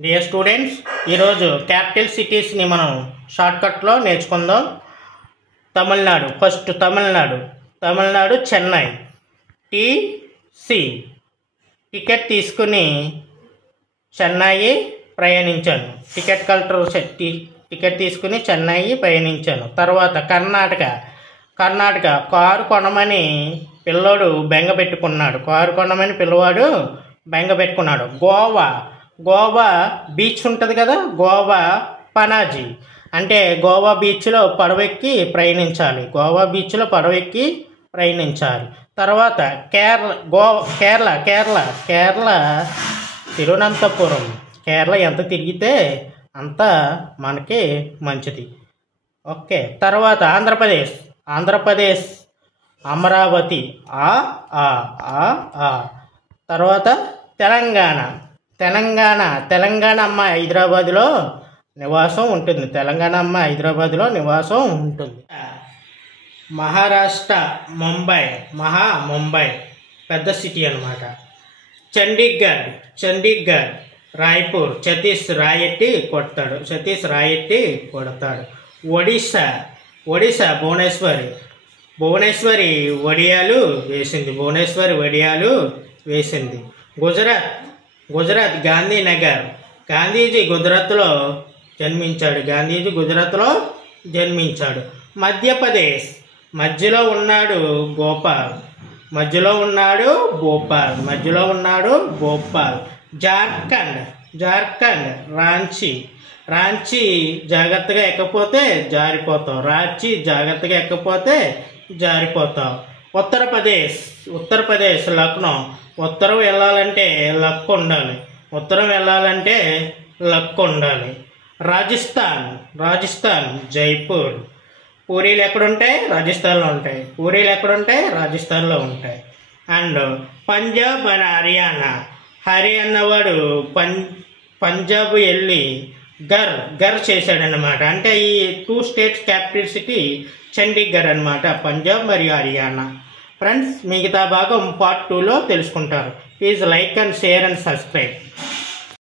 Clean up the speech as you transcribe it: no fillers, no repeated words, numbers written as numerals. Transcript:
Dear students, ఈరోజు capital సిటీస్ని మనం షార్ట్కట్లో నేర్చుకుందాం. Tamil Nadu, first Tamil Nadu Chennai. TC ticket తీసుకుని చెన్నై ప్రయాణించాను. టికెట్ కలెక్టర్ టికెట్ తీసుకుని చెన్నై ప్రయాణించాను. తర్వాత కర్ణాటక కారు కొనమని పిల్లోడు బెంగ పెట్టుకున్నాడు. గోవా బీచ్ ఉంటుంది కదా, గోవా పనాజీ అంటే గోవా బీచ్లో పడవెక్కి ప్రయాణించాలి. తర్వాత కేరళ తిరువనంతపురం. కేరళ ఎంత తిరిగితే అంత మనకి మంచిది. ఓకే, తర్వాత ఆంధ్రప్రదేశ్ అమరావతి. తర్వాత తెలంగాణ అమ్మ హైదరాబాద్లో నివాసం ఉంటుంది. మహారాష్ట్ర ముంబై పెద్ద సిటీ అన్నమాట. చండీగఢ్ రాయ్పూర్. సతీష్ రాయట్టి కొడతాడు. ఒడిశా భువనేశ్వరి వడియాలు వేసింది. గుజరాత్ గాంధీనగర్. గాంధీజీ గుజరాత్లో జన్మించాడు. మధ్యప్రదేశ్ మధ్యలో ఉన్నాడు భోపాల్. జార్ఖండ్ రాంచీ జాగ్రత్తగా ఎక్కపోతే జారిపోతావు. ఉత్తరప్రదేశ్ లక్నో. ఉత్తరం వెళ్ళాలంటే లక్ ఉండాలి. రాజస్థాన్ జైపూర్. పూరీలు ఎక్కడుంటాయి? రాజస్థాన్లో ఉంటాయి. అండ్ పంజాబ్ అండ్ హర్యానా వాడు పంజాబ్ వెళ్ళి గర్ చేశాడనమాట. అంటే ఈ 2 స్టేట్స్ క్యాపిటల్ సిటీ చండీగఢ్ అనమాట, పంజాబ్ మరియు హర్యానా. ఫ్రెండ్స్, మిగతా భాగం పార్ట్ 2లో తెలుసుకుంటారు. Please like and share and subscribe.